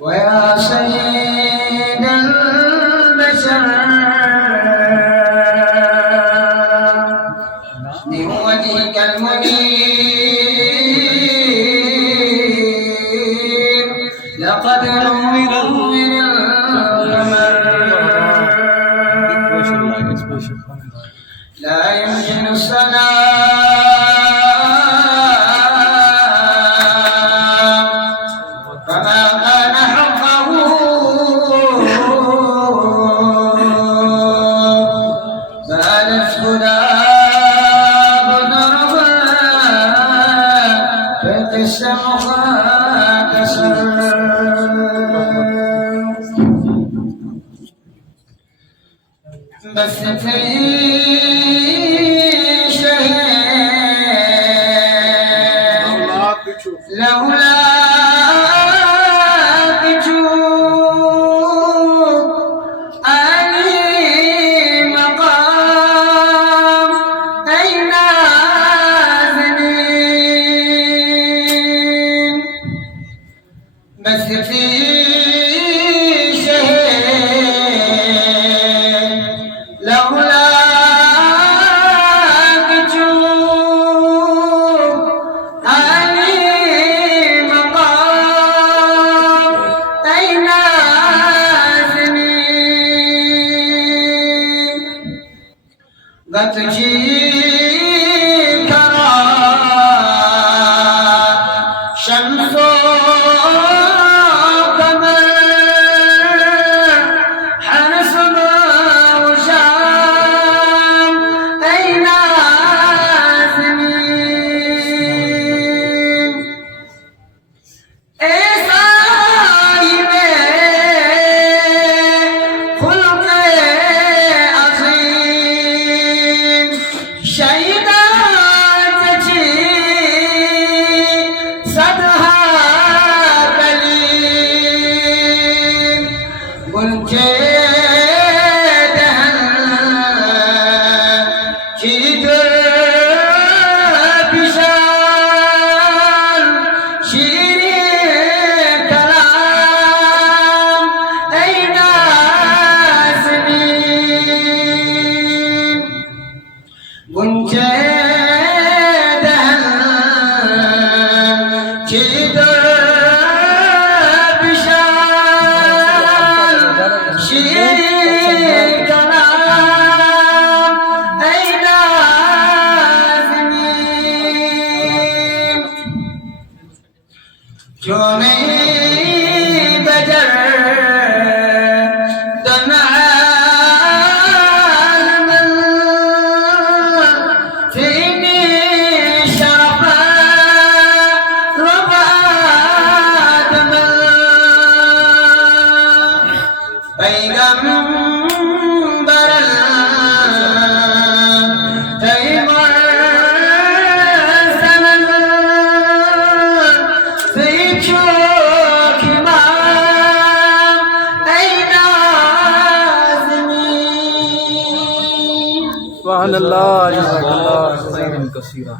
ويا سيد البشر من وجهك المنير لقد نور القمر لا يمكن الصلاة فما كان حقه بالت غلاب ضربا فقس مخاكسا بس في لولا بجود علي مقام أين زنين بس في شهر لولا قد جيت ترى شمس وقمر حنس وشام أين سنين सुभान अल्लाह, जज़ाकल्लाह खैरन कसीरा।